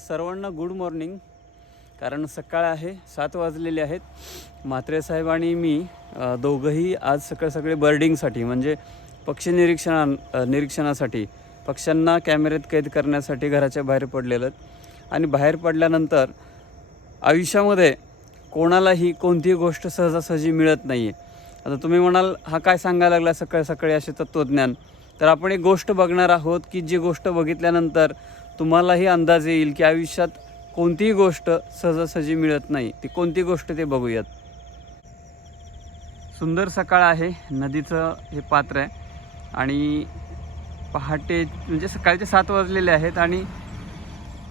सर्वांना good morning कारण सकाळ आहे सात वाजलेले आहेत. म्हात्रे साहेब आणि मी दोघंही आज सकाळ सगळे बर्डिंगसाठी म्हणजे पक्षी निरीक्षणा निरीक्षणासाठी पक्ष्यांना कॅमेऱ्यात कैद करण्यासाठी घराच्या बाहेर पडलेलं आणि बाहेर पडल्यानंतर आयुष्यामध्ये कोणालाही कोणतीही गोष्ट सहजासहजी मिळत नाही आहे आता तुम्ही म्हणाल हा काय सांगायला लागला सकाळी सकाळी असे तत्त्वज्ञान तर आपण एक गोष्ट बघणार आहोत की जी गोष्ट बघितल्यानंतर तुम्हालाही अंदाज येईल की आयुष्यात कोणतीही गोष्ट सहजासहजी मिळत नाही. ती कोणती गोष्ट ते बघूयात. सुंदर सकाळ आहे. नदीचं हे पात्र आहे. आणि पहाटे म्हणजे सकाळचे सात वाजलेले आहेत आणि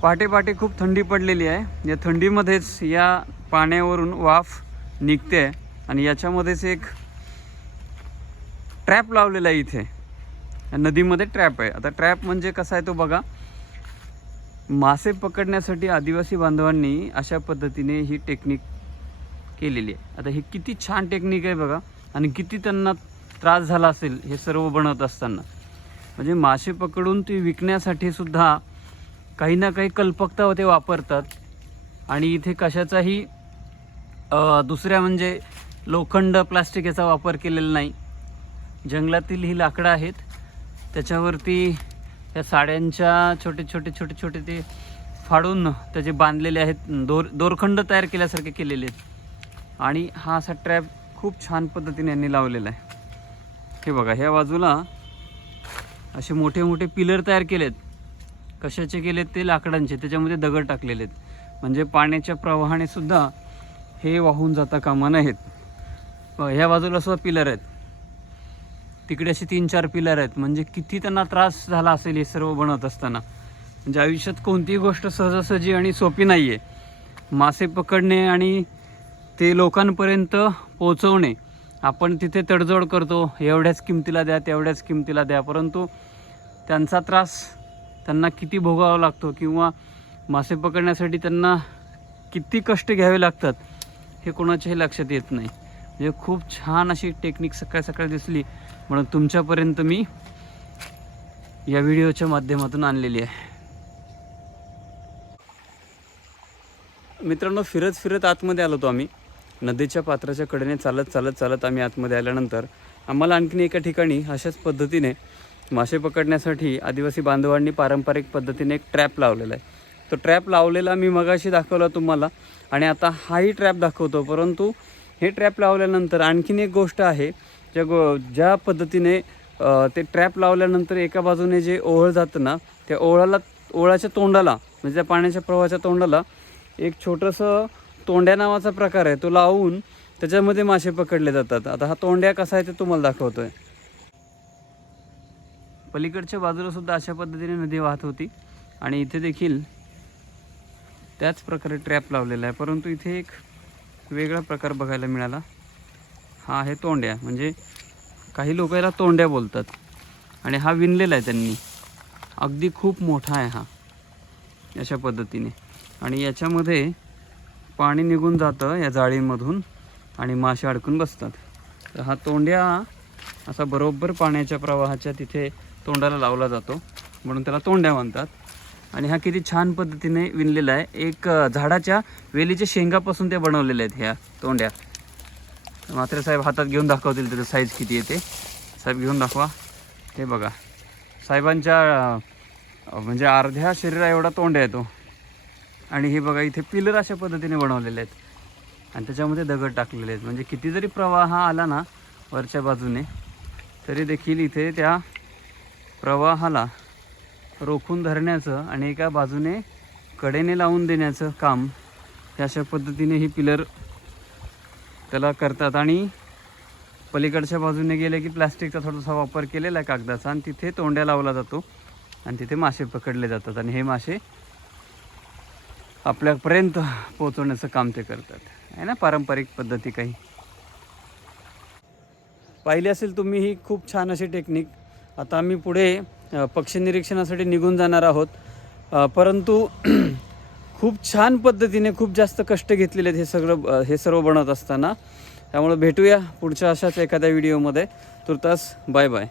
पहाटे पहाटे खूप थंडी पडलेली आहे. या थंडीमध्येच या पाण्यावरून वाफ निघते आणि याच्यामध्येच एक ट्रॅप लावलेला आहे इथे. या नदीमध्ये ट्रॅप आहे. आता ट्रॅप म्हणजे कसा आहे तो बघा. मासे पकडण्यासाठी आदिवासी बांधवांनी अशा पद्धतीने ही टेक्निक केलेली आहे. आता हे किती छान टेक्निक आहे बघा. आणि किती त्यांना त्रास झाला असेल हे सर्व बनवत असताना. म्हणजे मासे पकडून ते विकण्यासाठी सुद्धा काही ना काही कल्पकता ते वापरतात. आणि इथे कशाचाही दुसऱ्या म्हणजे लोखंड प्लास्टिक याचा वापर केलेला नाही. जंगलातील ही लाकडं आहेत. त्याच्यावरती ह्या साड्यांच्या छोटे छोटे छोटे छोटे ते फाडून त्याचे बांधलेले आहेत दोर दोरखंड तयार केल्यासारखे केलेले आहेत. आणि हा असा ट्रॅप खूप छान पद्धतीने यांनी लावलेला आहे. हे बघा ह्या बाजूला असे मोठे मोठे पिलर तयार केलेत. कशाचे केलेत ते? लाकडांचे. त्याच्यामध्ये दगड टाकलेले आहेत. म्हणजे पाण्याच्या प्रवाहाने सुद्धा हे वाहून जाता कामा नयेत. ह्या बाजूला सुद्धा पिलर आहेत. तिकडे असे तीन चार पिलर आहेत. म्हणजे किती त्यांना त्रास झाला असेल हे सर्व बनवत असताना. म्हणजे आयुष्यात कोणतीही गोष्ट सहजासहजी आणि सोपी नाही आहे मासे पकडणे आणि ते लोकांपर्यंत पोहोचवणे. आपण तिथे तडजोड करतो. एवढ्याच किमतीला द्या तेवढ्याच किमतीला द्या. परंतु त्यांचा त्रास त्यांना किती भोगावा लागतो किंवा मासे पकडण्यासाठी त्यांना किती कष्ट घ्यावे लागतात हे कोणाच्याही लक्षात येत नाही. म्हणजे खूप छान अशी टेक्निक सकाळ सकाळी दिसली. म्हणून तुमच्यापर्यंत मी या व्हिडिओच्या माध्यमातून आणलेली आहे. मित्रांनो फिरत फिरत आतमध्ये आलो होतो आम्ही. नदीच्या पात्राच्या कडेने चालत चालत चालत आम्ही आतमध्ये आल्यानंतर आम्हाला आणखीन एका ठिकाणी अशाच पद्धतीने मासे पकडण्यासाठी आदिवासी बांधवांनी पारंपरिक पद्धतीने एक ट्रॅप लावलेला आहे. तो ट्रॅप लावलेला मी मगाशी दाखवला तुम्हाला आणि आता हाही ट्रॅप दाखवतो परंतु हे ट्रॅप लावल्यानंतर आणखीन एक गोष्ट आहे ज्या गो ज्या पद्धतीने ते ट्रॅप लावल्यानंतर एका बाजूने जे ओहळ जातं ना त्या ओहळाला ओळाच्या तोंडाला म्हणजे त्या पाण्याच्या प्रवाहाच्या तोंडाला एक छोटंसं तोंड्या नावाचा प्रकार आहे. तो लावून त्याच्यामध्ये मासे पकडले जातात. आता हा तोंड्या कसा आहे ते तुम्हाला दाखवतो आहे पलीकडच्या बाजूला सुद्धा अशा पद्धतीने नदी वाहत होती. आणि इथे देखील त्याच प्रकारे ट्रॅप लावलेला आहे. परंतु इथे एक वेगळा प्रकार बघायला मिळाला. हा आहे तोंड्या. म्हणजे काही लोक याला तोंड्या बोलतात. आणि हा विणलेला आहे त्यांनी. अगदी खूप मोठा आहे हा. अशा पद्धतीने. आणि याच्यामध्ये पाणी निघून जातं या जाळीमधून आणि मासे अडकून बसतात. तर हा तोंड्या असा बरोबर पाण्याच्या प्रवाहाच्या तिथे तोंडाला लावला जातो. म्हणून त्याला तोंड्या म्हणतात. आणि हा किती छान पद्धतीने विणलेला आहे. एक झाडाच्या वेलीच्या शेंगापासून ते बनवलेले आहेत ह्या तोंड्या. मात्र साहेब हातात घेऊन दाखवतील त्याचं साईज किती येते साहेब घेऊन दाखवा. ते बघा. साहेबांच्या म्हणजे अर्ध्या शरीरा एवढा तोंड्या येतो आणि हे बघा इथे पिलर अशा पद्धतीने बनवलेले आहेत. आणि त्याच्यामध्ये दगड टाकलेले आहेत. म्हणजे किती जरी प्रवाह आला ना वरच्या बाजूने तरी देखील इथे त्या प्रवाहाला रोखून धरण्याचं आणि एका बाजूने कडेने लावून देण्याचं काम हे अशा पद्धतीने ही पिलर त्याला करतात. आणि पलीकडच्या बाजूने गेले की प्लॅस्टिकचा थोडासा वापर केलेला आहे कागदाचा आणि तिथे तोंड्या लावला जातो. आणि तिथे मासे पकडले जातात आणि हे मासे आपल्यापर्यंत पोहोचवण्याचं काम ते करतात. आहे ना? पारंपरिक पद्धती काही. पाहिली असेल तुम्ही ही खूप छान अशी टेक्निक आता आम्ही पुढे पक्षी निरीक्षणासाठी निघून जाणार आहोत. परंतु खूप छान पद्धतीने खूप जास्त कष्ट घेतलेले आहेत हे सगळं हे सर्व बनवत असताना. त्यामुळे भेटूया पुढच्या अशाच एखाद्या व्हिडिओमध्ये. तुर्तास बाय बाय.